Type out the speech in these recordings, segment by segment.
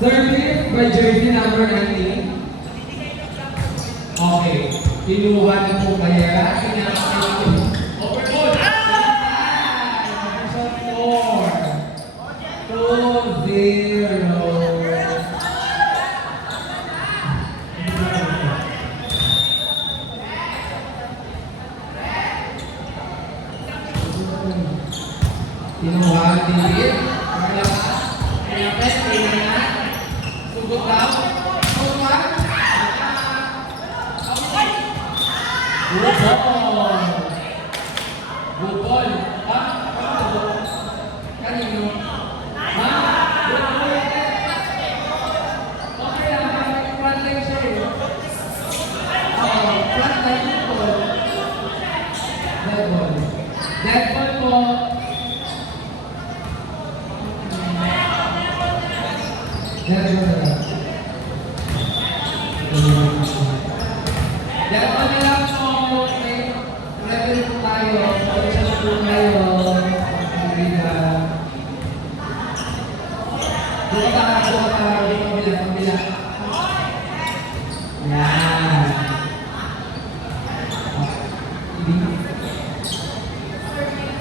Service by jersey number 19. Okay. Kinuha na po kaya. Overball! Shot 4. 2-0. Kinuha din din. Pinapet, pinangat. Sugot daw. Sugot. Good ball. Good ball. Ha? Kanino? Ha? Good ball. Okay lang. Front line siya eh. Front line yung ball. Dead ball. Dead ball po. Dead ball na lang. Dead ball na lang po. Ready po tayo. Pag-isa po tayo. Buka ka. Pabila. Yan.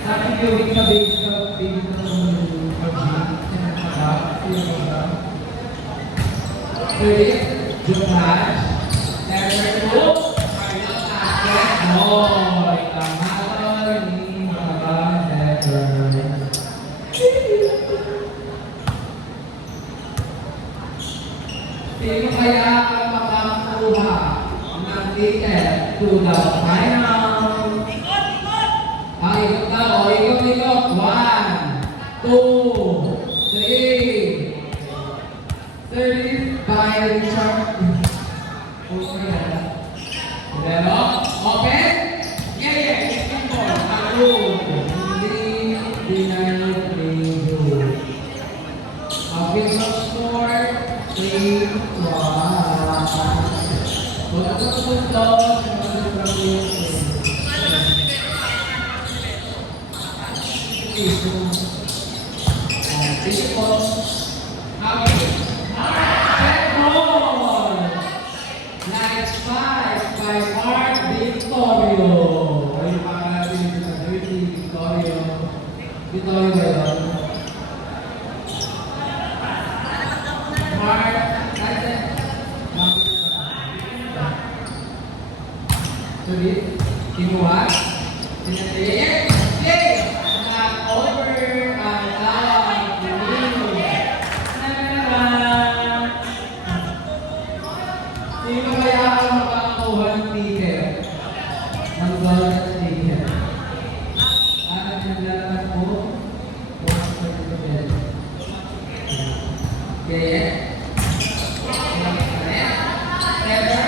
Sabi ko, baby ka Jumat, number 2, Carlos Asquez. Hoy, tama ni mga Never. Sino kaya ang makakuha ng ticket to the final? Ikot na, ikot. 1, 2, 3. Service by Richard. Pero, open. Yeah. Simple. Approve. Hindi denied review. Official score. 3-1. Wala ko punto. Sige po. Next 5 by Mark Victorio. Ayun pa natin ito sa Victorio. Victorio ba yun? Mark, natin. Sorry, kinuha. Sinatay. Yay! Over. Sino kaya ang makakuha ng ticket? Ng golden ticket? Ano naglalakad mo? Okay. Never.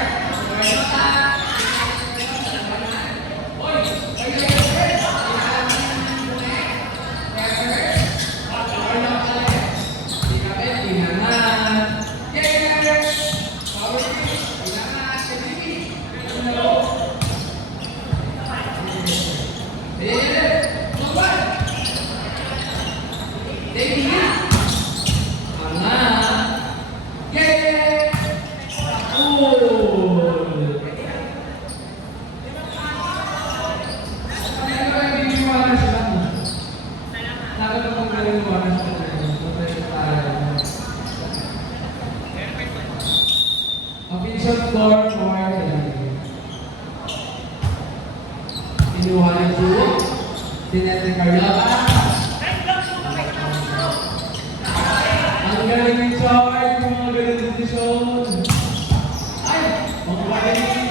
Official score for kinuha ng Julie, Sinete Carlota. Ang galing ng charge, mga galing ng desisyon. Ay! Ang galing ng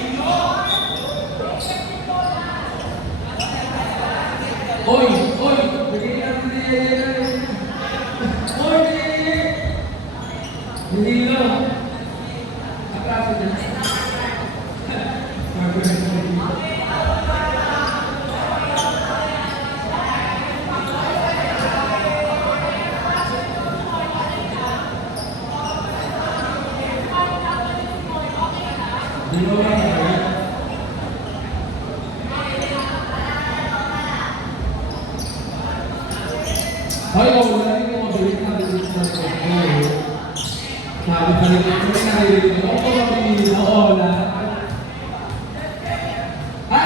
Oy! Bigay natin din! Oy! Hindi lang! Atraso din. Ay, wala rin yung mabilis na bilis na ito. Sabi pa rin ako, may naririnig ko, ako mabilis na ola. Ha?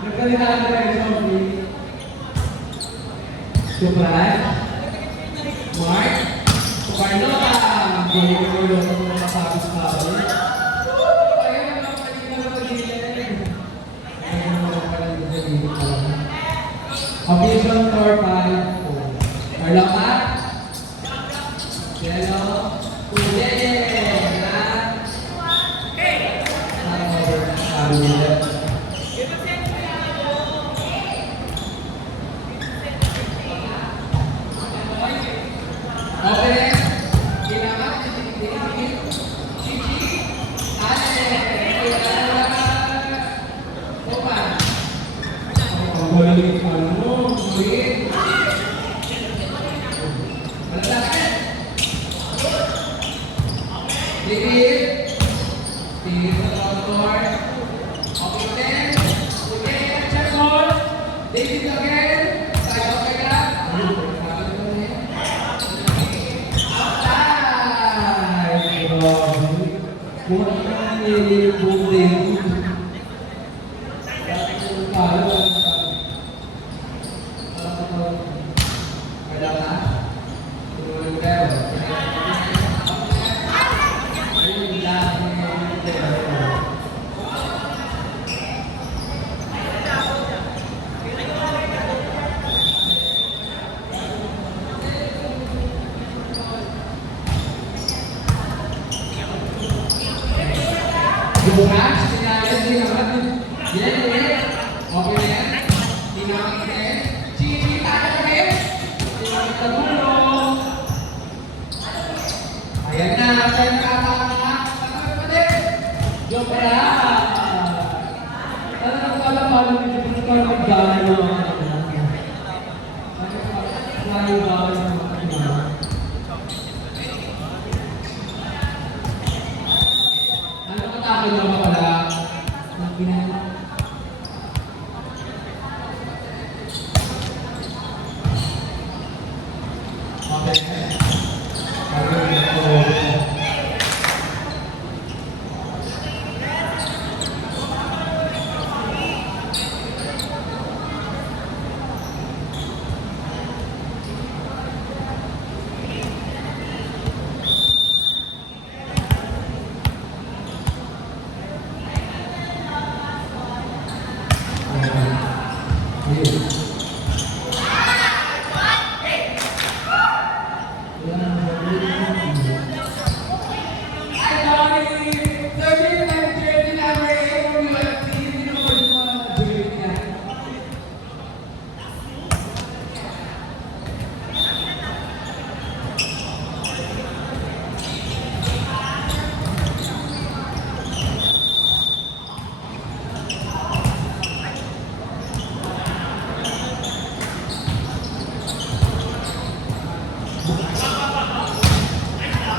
Nagkalitaan na rin, sorry. Surprise? Mark? Carlota! Galing ko yun ang mga kapis pa ako. Ayun ang mga kanina na pag-ilan. Ayun ang mga kanina na pag-ilan. Official tour 5. Carlota? Cielo? Uli! Sabi nila. Okay. David again. Side up again. Outside. Buwan ka ni David. Bukas, tinayos din naman. Yan, yan. Okay na yan. Tinamit na yan. Chichi, tayo kami. Tinamit na tulong. Ayan na, tayo nakatama. Tayo pa din. Diyan pa na. Ano nang pala paano hindi ko nagdala ng mga Ano ba pala? Ang pinag- Okay.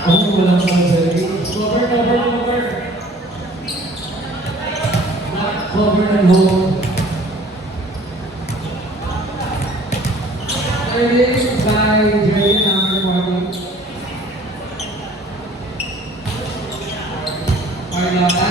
Oh, walang surgery. Cover. Cover and hold. Release by Jerry number 40. Carlota,